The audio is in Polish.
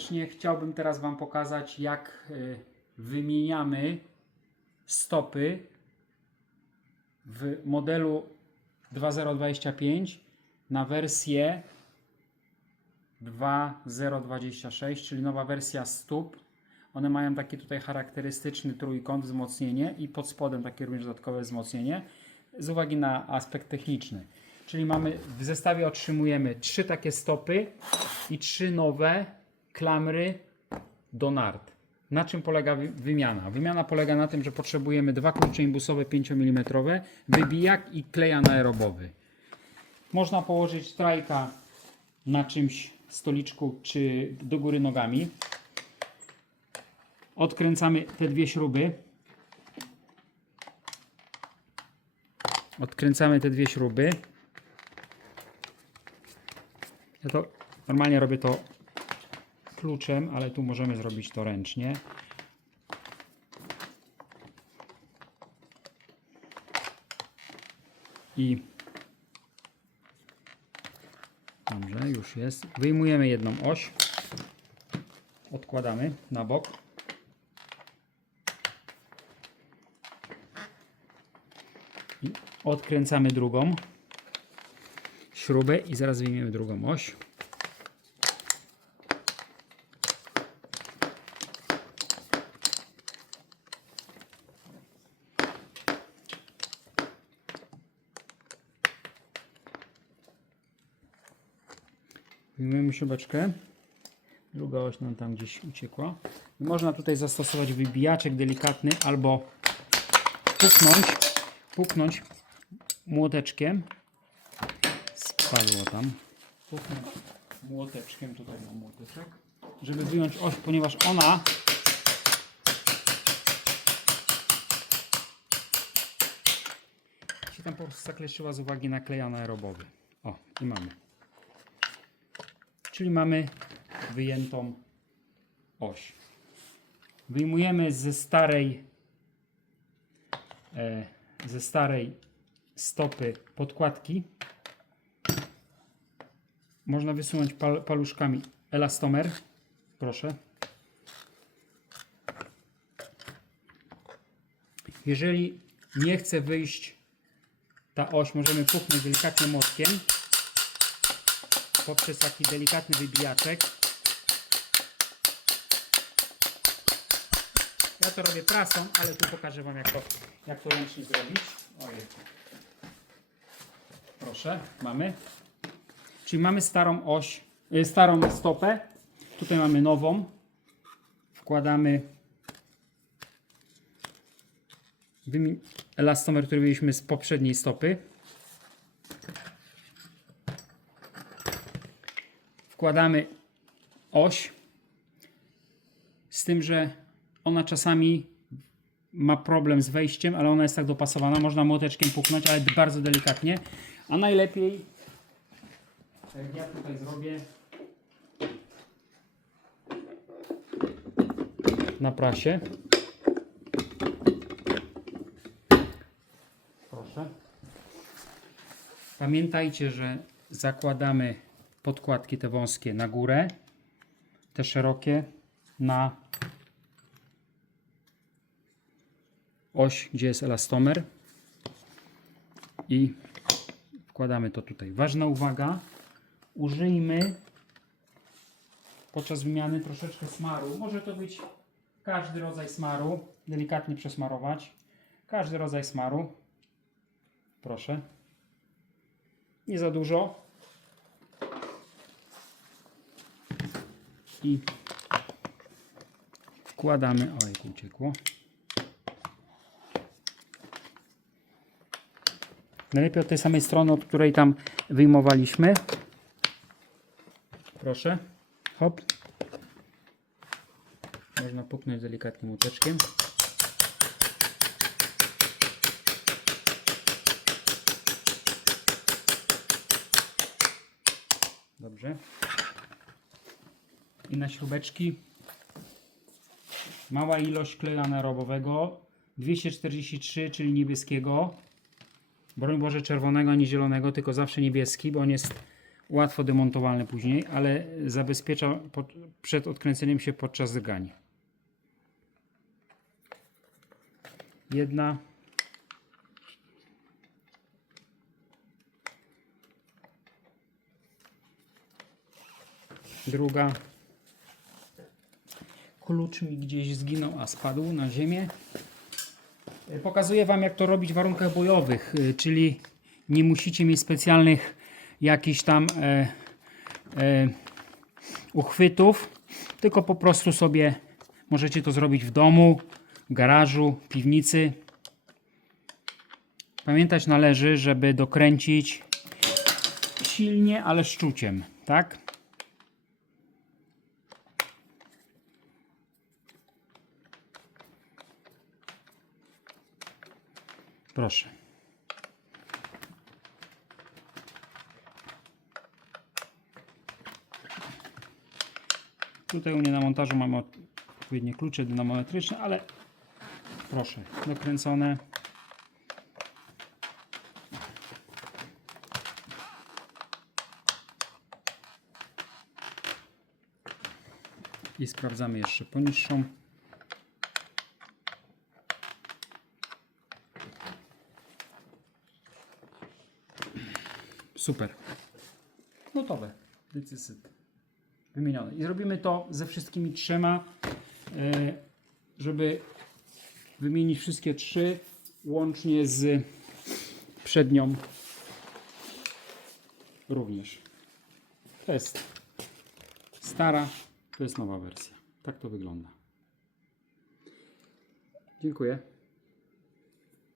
serdecznie. Chciałbym teraz Wam pokazać, jak y, wymieniamy stopy w modelu 2025 na wersję 2026, czyli nowa wersja stóp. One mają taki tutaj charakterystyczny trójkąt, wzmocnienie i pod spodem takie również dodatkowe wzmocnienie z uwagi na aspekt techniczny. Czyli mamy w zestawie otrzymujemy trzy takie stopy i trzy nowe klamry do nart. Na czym polega wy- wymiana? Wymiana polega na tym, że potrzebujemy dwa klucze imbusowe 5 mm, wybijak i klej anaerobowy. Można położyć trajka na czymś stoliczku czy do góry nogami. Odkręcamy te dwie śruby. Odkręcamy te dwie śruby. Ja to normalnie robię to kluczem, ale tu możemy zrobić to ręcznie. I dobrze, już jest. Wyjmujemy jedną oś. Odkładamy na bok. I odkręcamy drugą śrubę i zaraz wyjmiemy drugą oś. Wyjmujemy śrubeczkę. Druga oś nam tam gdzieś uciekła. Można tutaj zastosować wybijaczek delikatny albo puknąć, puknąć młoteczkiem. Spadło tam. Puknąć młoteczkiem, tutaj mam młoteczek, żeby wyjąć oś, ponieważ ona się tam po prostu zakleszczyła z uwagi na klej anaerobowy. O, i mamy. Czyli mamy wyjętą oś. Wyjmujemy ze starej e, ze starej stopy podkładki. Można wysunąć pal, paluszkami elastomer. Proszę. Jeżeli nie chce wyjść ta oś, możemy puknąć delikatnie młotkiem poprzez taki delikatny wybijaczek. Ja to robię prasą, ale tu pokażę Wam jak to, jak to ręcznie zrobić. Ojej. Proszę, mamy. Czyli mamy starą oś, y, starą stopę. Tutaj mamy nową. Wkładamy elastomer, który mieliśmy z poprzedniej stopy. Wkładamy oś. Z tym, że ona czasami ma problem z wejściem, ale ona jest tak dopasowana. Można młoteczkiem puknąć, ale bardzo delikatnie. A najlepiej, jak ja tutaj zrobię, na prasie. Proszę. Pamiętajcie, że zakładamy podkładki te wąskie na górę, te szerokie na oś, gdzie jest elastomer i wkładamy to tutaj. Ważna uwaga, użyjmy podczas wymiany troszeczkę smaru. Może to być każdy rodzaj smaru, delikatnie przesmarować. Każdy rodzaj smaru. Proszę. Nie za dużo. I wkładamy. Oj, uciekło. Najlepiej od tej samej strony, od której tam wyjmowaliśmy. Proszę. Hop. Można puknąć delikatnie młoteczkiem. Dobrze. I na śrubeczki mała ilość kleju anaerobowego 243, czyli niebieskiego. Broń Boże czerwonego, ani zielonego, tylko zawsze niebieski, bo on jest łatwo demontowalny później, ale zabezpiecza pod, przed odkręceniem się podczas zgani. Jedna. Druga. Klucz mi gdzieś zginął, a spadł na ziemię. E, Pokazuję Wam, jak to robić w warunkach bojowych, y, czyli nie musicie mieć specjalnych jakichś tam e, e, uchwytów, tylko po prostu sobie możecie to zrobić w domu, w garażu, piwnicy. Pamiętać należy, żeby dokręcić silnie, ale szczuciem, tak? Proszę. Tutaj u mnie na montażu mamy odpowiednie klucze dynamometryczne, ale proszę, dokręcone. I sprawdzamy jeszcze poniższą. Super. Gotowe. Decysyt. Wymienione. I zrobimy to ze wszystkimi trzema, e, żeby wymienić wszystkie trzy łącznie z przednią również. To jest stara, to jest nowa wersja. Tak to wygląda. Dziękuję.